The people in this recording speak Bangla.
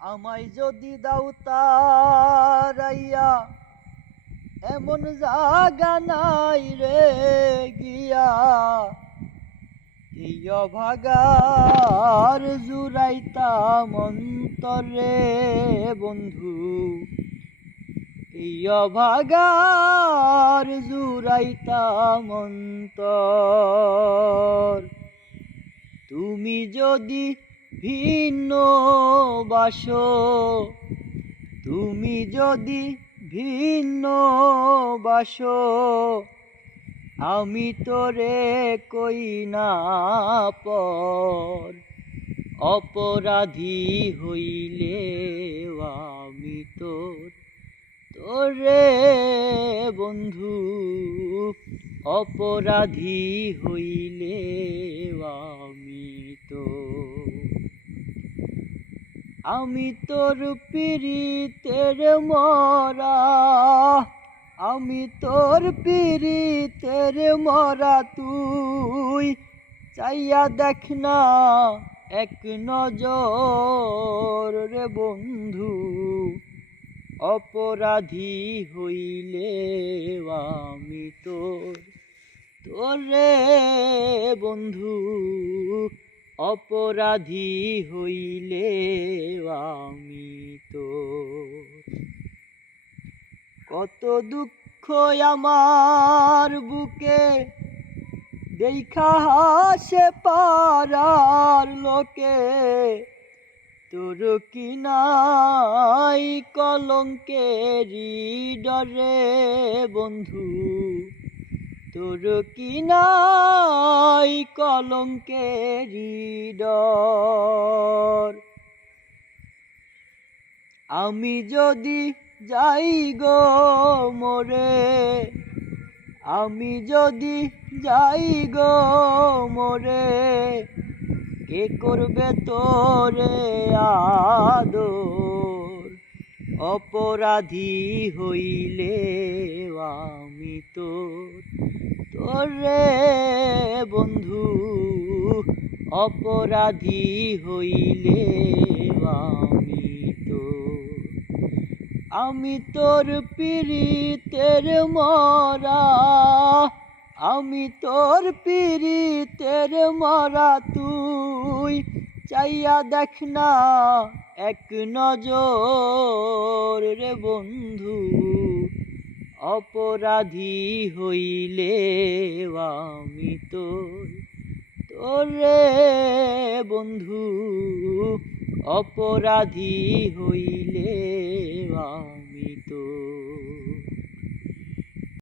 আমায় যদি দাও তারাইয়া, এমন জাগা নাই রে গিয়া। এই অভাগার জুরাইতাম অন্তরে বন্ধু। এই অভাগার জুরাইতাম অন্তর। তুমি যদি ভিন্ন বাসো তুমি যদি ভিন্ন বাসো, আমি তোরে কই না পর। অপরাধী হইলে আমি তোর, তোরে বন্ধু। অপরাধী হইলে আমি আমি তোর পিরিতের মরা, আমি তোর পিরিতের মরা তুই। চাইয়া দেখ না এক নজর রে বন্ধু, অপরাধী হইলে আমি তোর, তোরে বন্ধু। অপরাধী হইলে আমি তো কত দুঃখ আমার বুকে, দেখা হাসে লোকে। তোর কি নাই কলঙ্কেরি ডরে বন্ধু তোর কি নাই কলঙ্কেরি আমি যদি যাই গো মোরে, আমি যদি যাই গো মোরে, কে করবে তোরে আদর? অপরাধী হইলে আমি তোর তোরে বন্ধু, অপরাধী হইলে আমি তোর আমি তোর পিরিতের মরা, আমি তোর পিরিতের মরা তুই, চাইয়া দেখ না এক নজর রে বন্ধু। অপরাধী হইলে আমি তোর তোরে বন্ধু। অপরাধী হইলে আমি